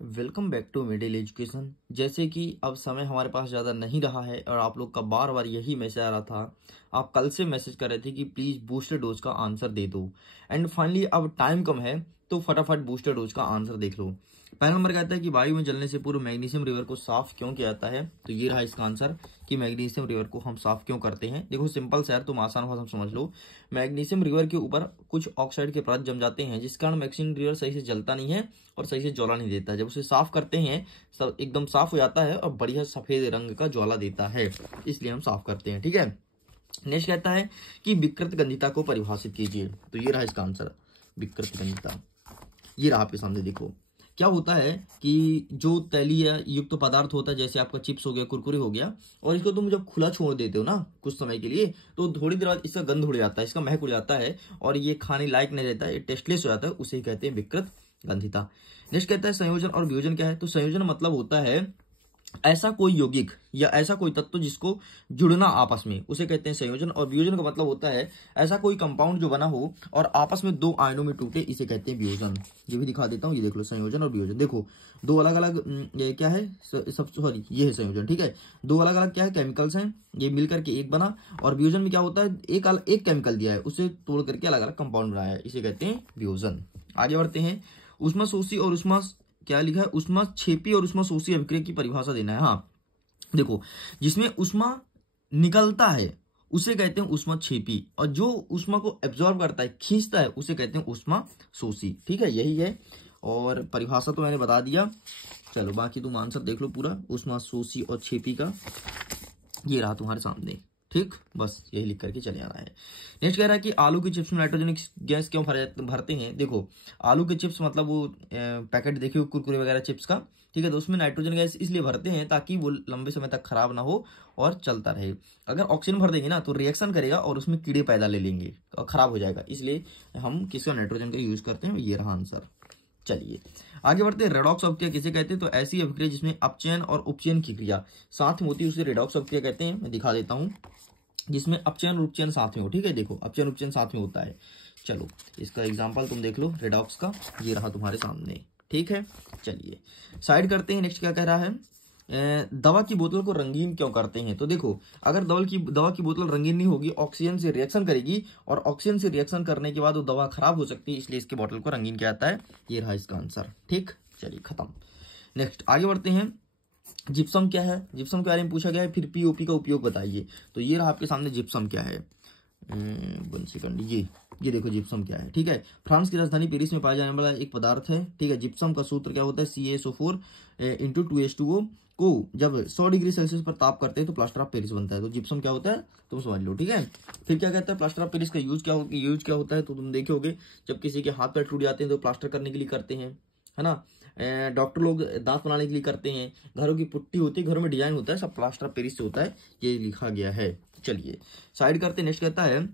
Welcome back to middle education. जैसे कि अब समय हमारे पास ज़्यादा नहीं रहा है और आप लोग का बार बार यही मैसेज आ रहा था। आप कल से मैसेज कर रहे थे कि प्लीज़ बूस्टर डोज का आंसर दे दो एंड फाइनली अब टाइम कम है तो फटाफट बूस्टर डोज का आंसर देख लो। पहला नंबर कहता है कि वायु में जलने से पूर्व मैग्नीशियम रिवर को साफ क्यों किया जाता है। तो ये रहा इसका आंसर कि मैग्नीशियम रिवर को हम साफ क्यों करते हैं। देखो सिंपल सा यार, तुम आसान भाषा में समझ लो। मैग्नीशियम रिवर के ऊपर कुछ ऑक्साइड के परत जम जाते हैं जिस कारण मैग्नीशियम रिवर सही से जलता नहीं है और सही से ज्वाला नहीं देता है। जब उसे साफ करते हैं सब एकदम साफ हो जाता है और बढ़िया सफेद रंग का ज्वाला देता है, इसलिए हम साफ करते हैं। ठीक है। नेक्स्ट कहता है कि विकृत गंधिता को परिभाषित कीजिए। तो ये रहा इसका आंसर, विकृत गंधिता। ये रहा आपके सामने। देखो क्या होता है कि जो तैलीय युक्त पदार्थ होता है, जैसे आपका चिप्स हो गया, कुरकुरे हो गया, और इसको तुम जब खुला छोड़ देते हो ना कुछ समय के लिए, तो थोड़ी देर बाद इसका गंध उड़ जाता है, इसका महक उड़ जाता है और ये खाने लायक नहीं रहता है, ये टेस्टलेस हो जाता है। उसे कहते हैं विकृत गंधिता। नेक्स्ट कहता है संयोजन और वियोजन क्या है। तो संयोजन मतलब होता है ऐसा कोई यौगिक या ऐसा कोई तत्व जिसको जुड़ना आपस में, उसे कहते हैं संयोजन। और वियोजन का मतलब होता है ऐसा कोई कंपाउंड जो बना हो और आपस में दो आयनों में टूटे, इसे कहते हैं वियोजन। ये भी दिखा देता हूँ, ये देख लो संयोजन और वियोजन। देखो दो अलग अलग क्या है, सब सॉरी ये है संयोजन। ठीक है, दो अलग अलग क्या है, केमिकल्स हैं, ये मिलकर के एक बना। और वियोजन में क्या होता है, एक केमिकल दिया है उसे तोड़ करके अलग अलग कंपाउंड बनाया है, इसे कहते हैं वियोजन। आगे बढ़ते हैं। ऊष्माशोषी और ऊष्मा क्या लिखा है, ऊष्मा छेपी और ऊष्मा शोषी अभिक्रिया की परिभाषा देना है। हाँ देखो, जिसमें ऊष्मा निकलता है उसे कहते हैं ऊष्मा छेपी, और जो ऊष्मा को एब्जॉर्ब करता है, खींचता है, उसे कहते हैं ऊष्मा शोषी। ठीक है, यही है। और परिभाषा तो मैंने बता दिया। चलो बाकी तुम आंसर देख लो पूरा ऊष्मा शोषी और छेपी का। ये रहा तुम्हारे सामने। ठीक, बस यही लिख करके चले आना है। नेक्स्ट कह रहा है कि आलू की चिप्स में नाइट्रोजन गैस क्यों भरते हैं। देखो आलू के चिप्स मतलब वो पैकेट देखिए कुरकुरे वगैरह चिप्स का, ठीक है, तो उसमें नाइट्रोजन गैस इसलिए भरते हैं ताकि वो लंबे समय तक खराब ना हो और चलता रहे। अगर ऑक्सीजन भर देंगे ना तो रिएक्शन करेगा और उसमें कीड़े पैदा ले लेंगे और खराब हो जाएगा, इसलिए हम किसका नाइट्रोजन का यूज करते हैं। ये रहा आंसर। चलिए आगे बढ़ते हैं। रेडॉक्स अभिक्रिया किसे कहते हैं। तो ऐसी अभिक्रिया जिसमें अपचयन और उपचयन की क्रिया साथ में होती है उसे रेडॉक्स अभिक्रिया कहते हैं। मैं दिखा देता हूं, जिसमें अपचयन और उपचयन साथ में हो। ठीक है, देखो अपचयन उपचयन साथ में होता है। चलो इसका एग्जांपल तुम देख लो रेडॉक्स का, ये रहा तुम्हारे सामने। ठीक है, चलिए साइड करते हैं। नेक्स्ट क्या कह रहा है, दवा की बोतल को रंगीन क्यों करते हैं। तो देखो अगर दवा की बोतल रंगीन नहीं होगी, ऑक्सीजन से रिएक्शन करेगी और ऑक्सीजन से रिएक्शन करने के बाद वो दवा खराब हो सकती है, इसलिए इसके बोतल को रंगीन किया जाता है। ये रहा इसका आंसर। ठीक, चलिए खत्म। नेक्स्ट आगे बढ़ते हैं। जिप्सम क्या है, जिप्सम के बारे में पूछा गया है। फिर पीओपी का उपयोग बताइए। तो ये रहा आपके सामने जिप्सम क्या है। 1 सेकंड, ये देखो जिप्सम क्या है। ठीक है, फ्रांस की राजधानी पेरिस में पाया जाने वाला एक पदार्थ है। ठीक है, जिप्सम का सूत्र क्या होता है, CaSO4 × 2H2O को जब 100 डिग्री सेल्सियस पर ताप करते हैं तो प्लास्टर ऑफ पेरिस बनता है। तो जिप्सम क्या होता है तुम समझ लो। ठीक है, फिर क्या कहता है, प्लास्टर ऑफ पेरिस का यूज क्या होता है। तो तुम देखोगे जब किसी के हाथ पैर टूट जाते हैं तो प्लास्टर करने के लिए करते हैं, है ना। डॉक्टर लोग दांत बनाने के लिए करते हैं, घरों की पुट्टी होती है, घरों में डिजाइन होता है, सब प्लास्टर ऑफ पेरिस से होता है, ये लिखा गया है। चलिए साइड करते। नेक्स्ट कहता है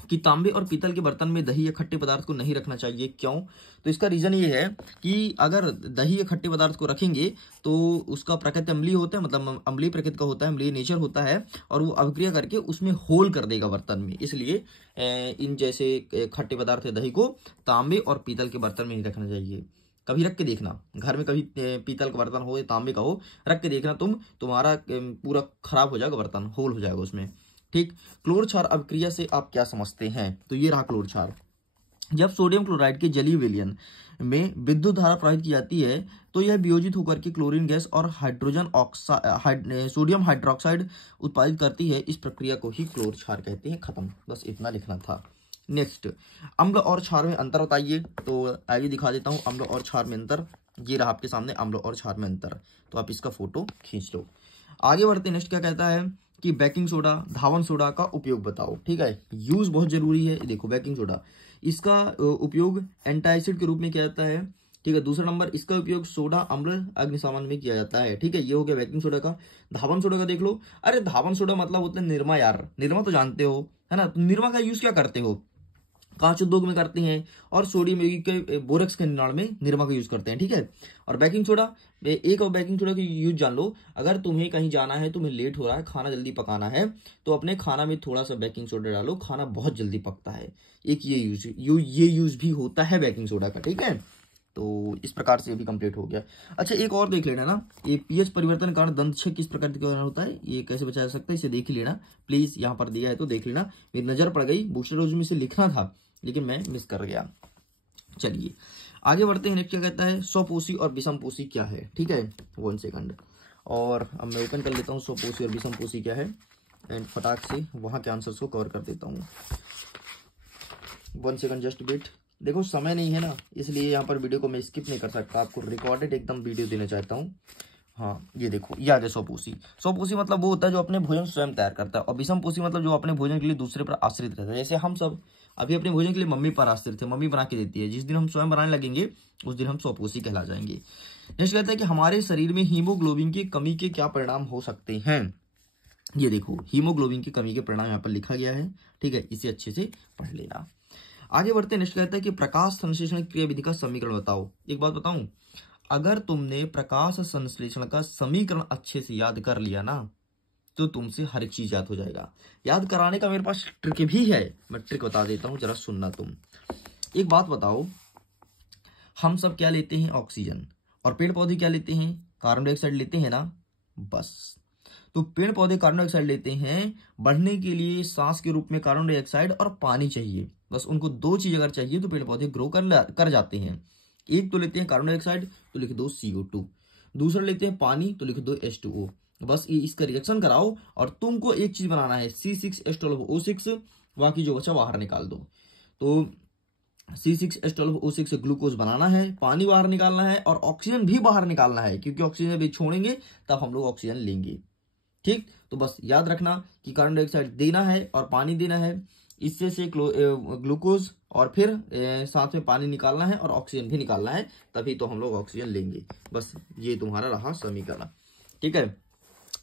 कि तांबे और पीतल के बर्तन में दही या खट्टे पदार्थ को नहीं रखना चाहिए, क्यों। तो इसका रीजन ये है कि अगर दही या खट्टे पदार्थ को रखेंगे तो उसका प्रकृति अम्लीय होता है, मतलब अम्लीय प्रकृति का होता है, अम्लीय नेचर होता है, और वो अभिक्रिया करके उसमें होल कर देगा बर्तन में। इसलिए इन जैसे खट्टे पदार्थ दही को तांबे और पीतल के बर्तन में नहीं रखना चाहिए। कभी रख के देखना, घर में कभी पीतल का बर्तन हो या तांबे का हो, रख के देखना तुम्हारा पूरा खराब हो जाएगा बर्तन, होल हो जाएगा उसमें। ठीक, क्लोर क्षार अभिक्रिया से आप क्या समझते हैं। तो ये रहा क्लोर क्षार। जब सोडियम क्लोराइड के जलीय विलयन में विद्युत धारा प्रवाहित की जाती है तो यह वियोजित होकर के क्लोरीन गैस और सोडियम हाइड्रोक्साइड उत्पादित करती है। इस प्रक्रिया को ही क्लोर क्षार कहते हैं। खत्म, बस इतना लिखना था। नेक्स्ट, अम्ल और क्षार में अंतर बताइए। तो आइए दिखा देता हूं अम्ल और क्षार में अंतर। ये रहा आपके सामने अम्ल और क्षार में अंतर, तो आप इसका फोटो खींच लो। आगे बढ़ते। नेक्स्ट क्या कहता है कि बेकिंग सोडा, धावन सोडा का उपयोग बताओ। ठीक है, यूज बहुत जरूरी है। देखो बेकिंग सोडा, इसका उपयोग एंटाइसिड के रूप में किया जाता है। ठीक है, दूसरा नंबर इसका उपयोग सोडा अम्ल अग्निशमन में किया जाता है। ठीक है, ये हो गया बेकिंग सोडा का। धावन सोडा का देख लो। अरे धावन सोडा मतलब होता है निरमा यार, निरमा तो जानते हो, है ना। तो निरमा का यूज क्या करते हो, कांच उद्योग में करते हैं, और सोडियम यौगिक के बोरेक्स के निर्माण में निरमा का यूज करते हैं। ठीक है, और बेकिंग सोडा, एक और बेकिंग सोडा की यूज जान लो। अगर तुम्हें कहीं जाना है, तुम्हें लेट हो रहा है, खाना जल्दी पकाना है, तो अपने खाना में थोड़ा सा बेकिंग सोडा डालो, खाना बहुत जल्दी पकता है। एक ये यूज भी होता है बेकिंग सोडा का। ठीक है, तो इस प्रकार से ये भी कंप्लीट हो गया। अच्छा एक और देख लेना ना, ये पीएच परिवर्तन के कारण दंत क्षय किस प्रकार का होता है, ये कैसे बचाया जा सकता है, इसे देख ही लेना प्लीज, यहाँ पर दिया है तो देख लेना। मेरी नजर पड़ गई, बूस्टर डोज में से लिखना था लेकिन मैं मिस कर गया। चलिए आगे बढ़ते हैं। नेक्स्ट क्या कहता है, स्वपोषी और विषमपोषी क्या है। ठीक है 1 सेकंड, और अब मैं ओपन कर लेता हूँ स्वपोषी और विषमपोषी क्या है, एंड फटाक से वहां के आंसर्स को कवर कर देता हूँ। 1 सेकंड जस्ट वेट। देखो समय नहीं है ना, इसलिए यहाँ पर वीडियो को मैं स्किप नहीं कर सकता, आपको रिकॉर्डेड एकदम वीडियो देना चाहता हूँ। हाँ ये देखो, ये आ गया स्वपोषी। स्वपोषी मतलब वो होता है जो अपने भोजन स्वयं तैयार करता है, और विषमपोषी मतलब जो अपने भोजन के लिए दूसरे पर आश्रित रहता है। जैसे हम सब अभी अपने भोजन के लिए मम्मी पर आश्रित है, मम्मी बना के देती है, जिस दिन हम स्वयं बनाने लगेंगे उस दिन हम स्वपोषी कहला जाएंगे। नेक्स्ट कहता है कि हमारे शरीर में हीमोग्लोबिन की कमी के क्या परिणाम हो सकते हैं। ये देखो हीमोग्लोबिन की कमी के परिणाम यहाँ पर लिखा गया है। ठीक है, इसे अच्छे से पढ़ लेना। आगे बढ़ते हैं। नेक्स्ट कहता है कि प्रकाश संश्लेषण क्रियाविधि का समीकरण बताओ। एक बात बताऊं, अगर तुमने प्रकाश संश्लेषण का समीकरण अच्छे से याद कर लिया ना तो तुमसे हर एक चीज याद हो जाएगा। याद कराने का मेरे पास ट्रिक भी है, मैं ट्रिक बता देता हूं, जरा सुनना तुम। एक बात बताओ, हम सब क्या लेते हैं, ऑक्सीजन, और पेड़ पौधे क्या लेते हैं, कार्बन डाइऑक्साइड लेते हैं ना। बस तो पेड़ पौधे कार्बन डाइऑक्साइड लेते हैं, बढ़ने के लिए सांस के रूप में कार्बन डाइऑक्साइड और पानी चाहिए। बस उनको 2 चीज अगर चाहिए तो पेड़ पौधे ग्रो कर जाते हैं। एक तो लेते हैं कार्बन डाइऑक्साइड तो लिख दो CO2, दूसरा लेते हैं पानी तो लिख दो H2O। बस ये इसका रिएक्शन कराओ और तुमको एक चीज बनाना है C6H12O6, बाकी जो बचा बाहर निकाल दो। तो C6H12O6 ग्लूकोज बनाना है, पानी बाहर निकालना है और ऑक्सीजन भी बाहर निकालना है, क्योंकि ऑक्सीजन भी छोड़ेंगे तब हम लोग ऑक्सीजन लेंगे। ठीक, तो बस याद रखना कि कार्बन डाइऑक्साइड देना है और पानी देना है, इससे से ग्लूकोज और फिर साथ में पानी निकालना है और ऑक्सीजन भी निकालना है, तभी तो हम लोग ऑक्सीजन लेंगे। बस ये तुम्हारा रहा समीकरण। ठीक है,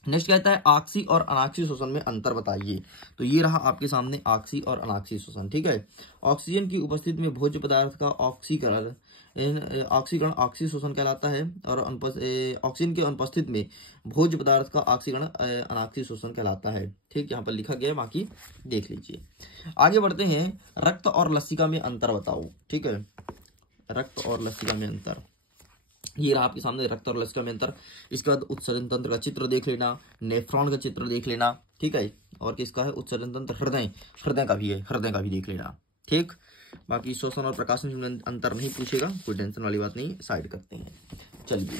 नेक्स्ट कहता है आक्सी और अनाक्सी शोषण में अंतर बताइए। तो ये रहा आपके सामने आक्सी और अनाक्सी शोषण। ठीक है, ऑक्सीजन की उपस्थिति में भोज्य पदार्थ का ऑक्सीकरण आक्सी शोषण कहलाता है, और ऑक्सीजन के अनुपस्थिति में भोज्य पदार्थ का ऑक्सीकरण अनाक्सी शोषण कहलाता है। ठीक, यहाँ पर लिखा गया है, बाकी देख लीजिए। आगे बढ़ते हैं, रक्त और लसिका में अंतर बताओ। ठीक है, रक्त और लसिका में अंतर, ये रहा आपके सामने रक्त और लसिका में अंतर। इसके बाद उत्सर्जन तंत्र का चित्र देख लेना, नेफ्रॉन का चित्र देख लेना। ठीक है, और किसका है उत्सर्जन तंत्र, हृदय का भी है, हृदय का भी देख लेना। ठीक, बाकी श्वसन और प्रकाशन में अंतर नहीं पूछेगा, कोई टेंशन वाली बात नहीं, साइड करते हैं। चलिए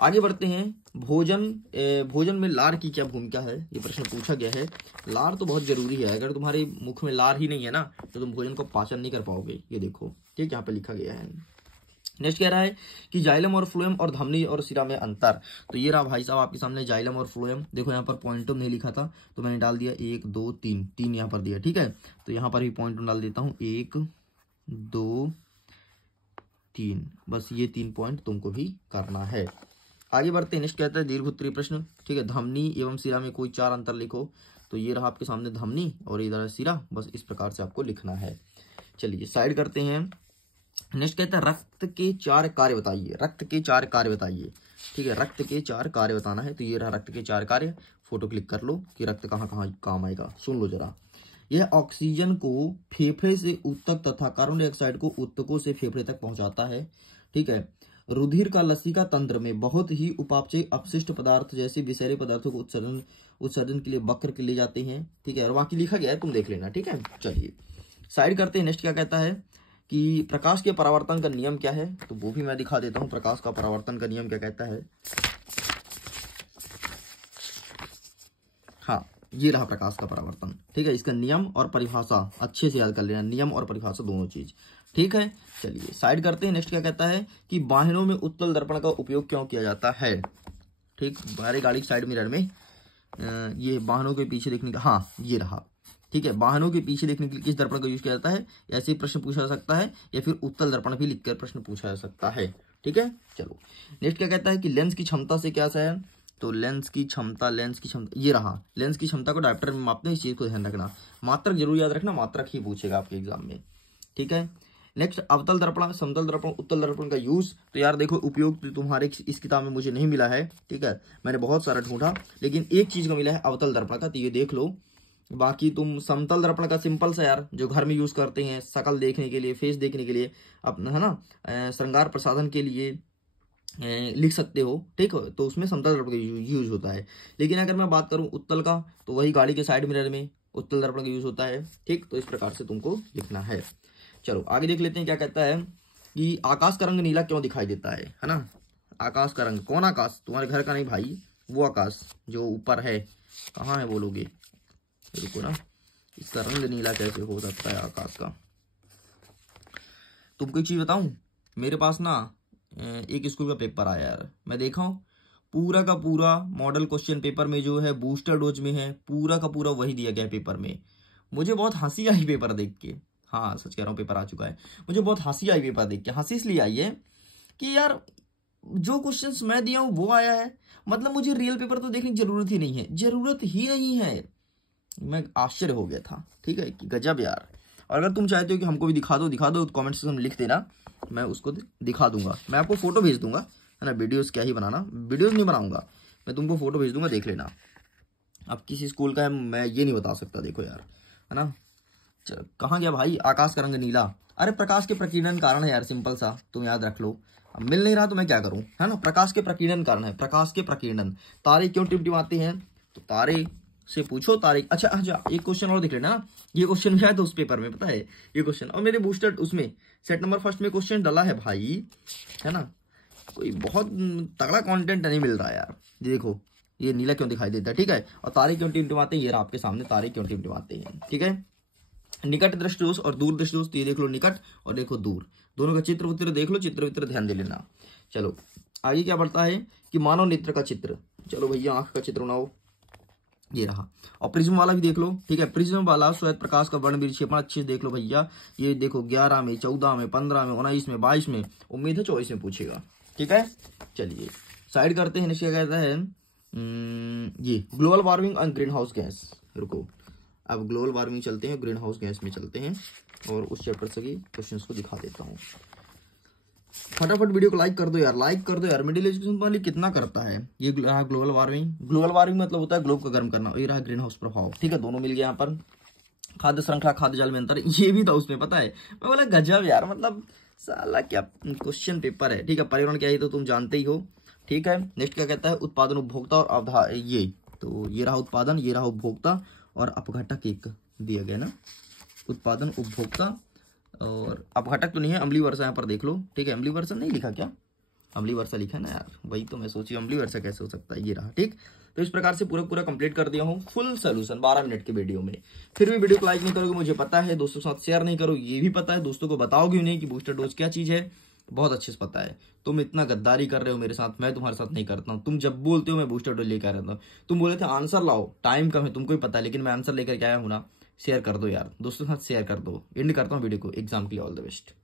आगे बढ़ते हैं। भोजन में लार की क्या भूमिका है, ये प्रश्न पूछा गया है। लार तो बहुत जरूरी है, अगर तुम्हारे मुख में लार ही नहीं है ना तो तुम भोजन को पाचन नहीं कर पाओगे। ये देखो, ठीक, यहाँ पे लिखा गया है। नेक्स्ट कह रहा है कि जाइलम और फ्लोएम और धमनी और सिरा में अंतर। तो ये रहा भाई साहब आपके सामने जाइलम और फ्लोएम। देखो यहाँ पर पॉइंटम नहीं लिखा था तो मैंने डाल दिया 1 2 3, 3 यहाँ पर दिया। ठीक है, तो यहाँ पर भी पॉइंटम डाल देता हूँ 1 2 3, बस ये 3 पॉइंट तुमको भी करना है। आगे बढ़ते हैं। नेक्स्ट कहता है दीर्घ उत्तरीय प्रश्न। ठीक है, धमनी एवं सिरा में कोई 4 अंतर लिखो। तो ये रहा आपके सामने धमनी और इधर सिरा, बस इस प्रकार से आपको लिखना है। चलिए साइड करते हैं। नेक्स्ट कहता है रक्त के 4 कार्य बताइए। रक्त के 4 कार्य बताइए। ठीक है, रक्त के 4 कार्य बताना है। तो ये रहा रक्त के 4 कार्य, फोटो क्लिक कर लो कि रक्त कहाँ कहाँ काम आएगा। सुन लो जरा, यह ऑक्सीजन को फेफड़े से ऊतक तथा कार्बन डाइऑक्साइड को ऊतकों से फेफड़े तक पहुंचाता है। ठीक है, रुधिर का लसिका तंत्र में बहुत ही उपापचय अपशिष्ट पदार्थ जैसे विषैले पदार्थों को उत्सर्जन के लिए वक्र के ले जाते हैं। ठीक है, और बाकी लिखा गया है, तुम देख लेना। ठीक है, चलिए साइड करते हैं। नेक्स्ट क्या कहता है कि प्रकाश के परावर्तन का नियम क्या है, तो वो भी मैं दिखा देता हूं। प्रकाश का परावर्तन का नियम क्या कहता है, हाँ ये रहा प्रकाश का परावर्तन। ठीक है, इसका नियम और परिभाषा अच्छे से याद कर लेना, नियम और परिभाषा दोनों चीज। ठीक है, चलिए साइड करते हैं। नेक्स्ट क्या कहता है कि वाहनों में उत्तल दर्पण का उपयोग क्यों किया जाता है। ठीक, हमारे गाड़ी की साइड मिरर में ये वाहनों के पीछे देखने का, हाँ ये रहा। ठीक है, वाहनों के पीछे देखने के लिए किस दर्पण का यूज किया जाता है, ऐसे प्रश्न पूछा जा सकता है, या फिर उत्तल दर्पण भी लिखकर प्रश्न पूछा जा सकता है। ठीक है, चलो नेक्स्ट क्या कहता है कि लेंस की क्षमता से क्या है। तो लेंस की क्षमता ये रहा, लेंस की क्षमता को डायप्टर में मापते हैं, इस चीज को ध्यान रखना। मात्रक जरूर याद रखना, मात्रक ही पूछेगा आपके एग्जाम में। ठीक है, नेक्स्ट अवतल दर्पण, समतल दर्पण, उत्तल दर्पण का यूज। तो यार देखो, उपयोग तो तुम्हारे इस किताब में मुझे नहीं मिला है। ठीक है, मैंने बहुत सारा ढूंढा, लेकिन एक चीज का मिला है अवतल दर्पण का, तो ये देख लो बाकी तुम समतल दर्पण का सिंपल सा यार जो घर में यूज करते हैं शक्ल देखने के लिए, फेस देखने के लिए, अपना है ना श्रृंगार प्रसाधन के लिए लिख सकते हो, ठीक है। तो उसमें समतल दर्पण का यूज होता है। लेकिन अगर मैं बात करूं उत्तल का, तो वही गाड़ी के साइड मिरर में उत्तल दर्पण का यूज होता है, ठीक। तो इस प्रकार से तुमको लिखना है। चलो आगे देख लेते हैं क्या कहता है कि आकाश का रंग नीला क्यों दिखाई देता है ना। आकाश का रंग, कौन आकाश, तुम्हारे घर का नहीं भाई, वो आकाश जो ऊपर है, कहाँ है बोलोगे, रुको ना। इसका रंग नीला कैसे हो सकता है आकाश का। तुमको एक चीज बताऊं, मेरे पास ना एक स्कूल का पेपर आया यार, मैं देखा हूं पूरा का पूरा मॉडल क्वेश्चन पेपर में जो है बूस्टर डोज में है, पूरा का पूरा वही दिया गया है पेपर में। मुझे बहुत हंसी आई पेपर देख के, हाँ सच कह रहा हूँ पेपर आ चुका है। मुझे बहुत हंसी आई पेपर देख के। हंसी इसलिए आई है कि यार जो क्वेश्चंस मैं दिया हूँ वो आया है, मतलब मुझे रियल पेपर तो देखने की जरूरत ही नहीं है, जरूरत ही नहीं है। मैं आश्चर्य हो गया था, ठीक है, कि गजब यार। और अगर तुम चाहते हो कि हमको भी दिखा दो तो कमेंट सेक्शन में लिख देना, मैं उसको दिखा दूंगा। मैं आपको फोटो भेज दूंगा, है ना। वीडियोस क्या ही बनाना, वीडियोस नहीं बनाऊंगा, मैं तुमको फोटो भेज दूंगा, देख लेना। अब किसी स्कूल का है मैं ये नहीं बता सकता, देखो यार, है ना। कहाँ गया भाई, आकाश का रंग नीला, अरे प्रकाश के प्रकीर्णन कारण है यार, सिंपल सा तुम याद रख लो। अब मिल नहीं रहा तो मैं क्या करूं, है ना। प्रकाश के प्रकीर्णन कारण है, प्रकाश के प्रकीर्णन। तारे क्यों टिमटिमाते हैं, तो तारे से पूछो तारे। अच्छा एक क्वेश्चन और देख लेना, ये क्वेश्चन भी आया था उस पेपर में, पता है ये क्वेश्चन। और मेरे बूस्टर उसमें सेट नंबर फर्स्ट में क्वेश्चन डाला है भाई, है ना। कोई बहुत तगड़ा कंटेंट नहीं मिल रहा है यार। ये देखो, ये नीला क्यों दिखाई देता है, ठीक है। और तारे क्यों टिमटिमाते हैं, ये रहा आपके सामने, तारे क्यों टिमटिमाते हैं, ठीक है। निकट दृष्टि दोष और दूर दृष्टि दोष, तो ये देख लो निकट और देखो दूर, दोनों का चित्र वित्र देख लो, चित्र वित्र ध्यान दे लेना। चलो आगे क्या बढ़ता है कि मानव नेत्र का चित्र। चलो भैया आंख का चित्र बनाओ, ये रहा। और प्रिज्म वाला भी देख लो, ठीक है। प्रिज्म वाला श्वेत प्रकाश का वर्ण विक्षेपण अच्छे से देख लो भैया। ये देखो 11 में, 14 में, 15 में, 19 में, 22 में, उम्मीद है 24 में पूछेगा, ठीक है। चलिए साइड करते हैं। क्या कहता है ये ग्लोबल वार्मिंग और ग्रीन हाउस गैस। रुको, अब ग्लोबल वार्मिंग चलते हैं, ग्रीन हाउस गैस में चलते हैं, और उस चैप्टर से क्वेश्चंस को दिखा देता हूँ। फटाफट वीडियो को लाइक कर दो यार, लाइक कर दो यार। मिडिल एजुकेशन वाली कितना करता है। ये रहा ग्लोबल वार्मिंग, ग्लोबल वार्मिंग मतलब होता है ग्लोब का गर्म करना। ये रहा ग्रीन हाउस प्रभाव, ठीक है, दोनों मिल गया यहाँ पर। खाद्य श्रृंखला, खाद्य जाल में अंतर, ये भी था उसमें, पता है। मैं बोला गजब यार, मतलब साला क्या क्वेश्चन पेपर है, ठीक है। पर्यावरण क्या है तो तुम जानते ही हो, ठीक है। नेक्स्ट क्या कहता है, उत्पादन, उपभोक्ता और अवधा, ये तो ये रहा उत्पादन, ये रहा उपभोक्ता और अपघटक एक दिया गया ना। उत्पादन, उपभोक्ता और अपघटक तो नहीं है, अम्लीय वर्षा यहाँ पर देख लो, ठीक है। अम्लीय वर्षा नहीं लिखा क्या, अम्लीय वर्षा लिखा ना यार, वही तो मैं सोची अम्लीय वर्षा कैसे हो सकता है, ये रहा, ठीक। तो इस प्रकार से पूरा कंप्लीट कर दिया हूँ फुल सोल्यूशन 12 मिनट के वीडियो में। फिर भी वीडियो को लाइक नहीं करोगे मुझे पता है, दोस्तों के साथ शेयर नहीं करो ये भी पता है, दोस्तों को बताओगे नहीं कि बूस्टर डोज क्या चीज है, बहुत अच्छे से पता है। तुम इतना गद्दारी कर रहे हो मेरे साथ, मैं तुम्हारे साथ नहीं करता हूँ। तुम जब बोलते हो मैं बूस्टर डोज लेकर आता हूँ, तुम बोले थे आंसर लाओ, टाइम कम है तुमको ही पता है, लेकिन मैं आंसर लेकर के आया हूँ ना। शेयर कर दो यार, दोस्तों के साथ शेयर कर दो। एंड करता हूँ वीडियो को, एग्जाम के लिए ऑल द बेस्ट।